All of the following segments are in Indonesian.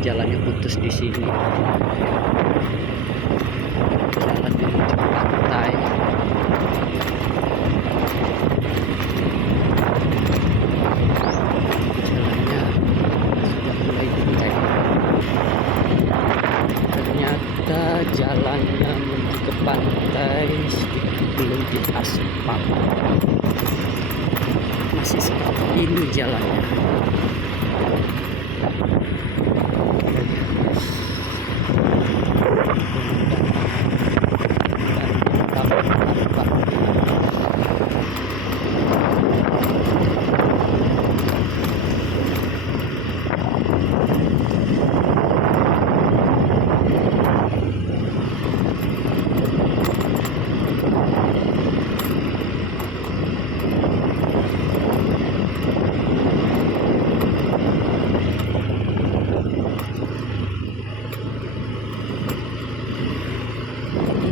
jalannya putus di sini. Jalan menuju ke pantai. Jalannya sudah mulai dicek. Ternyata jalannya menuju ke pantai belum diaspal. Masih seperti ini jalannya.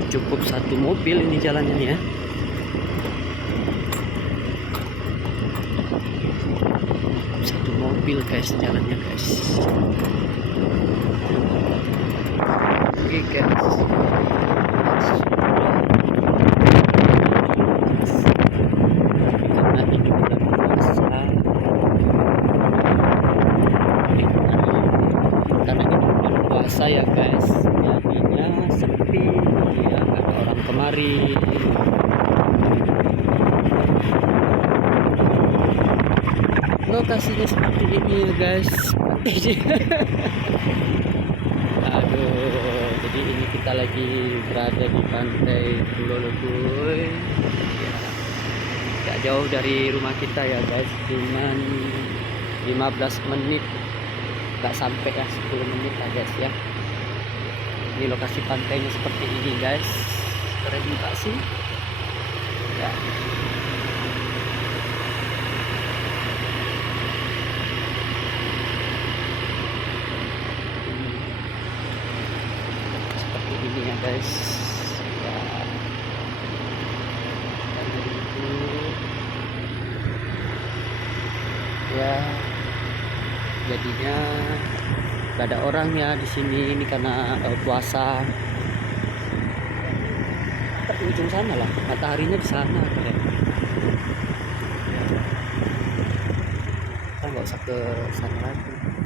Cukup satu mobil ini jalannya ya. Satu mobil guys jalannya guys. Oke guys. Karena ini bulan puasa. Karena ini bulan puasa ya guys. Jadinya sepi. Ya, nggak ada orang kemari. Lokasinya seperti ini ya guys. Aduh, jadi ini kita lagi berada di pantai Pulau Legoy. Ya, gak jauh dari rumah kita ya guys, cuman 15 menit, gak sampai ya 10 menit lah guys ya. Ini lokasi pantainya seperti ini guys. Keren juga sih ya. Seperti ini ya guys ya. Ya jadinya gak ada orang ya di sini ini karena puasa. Di ujung sana lah, mataharinya di sana keren. Kita nggak usah ke sana lagi.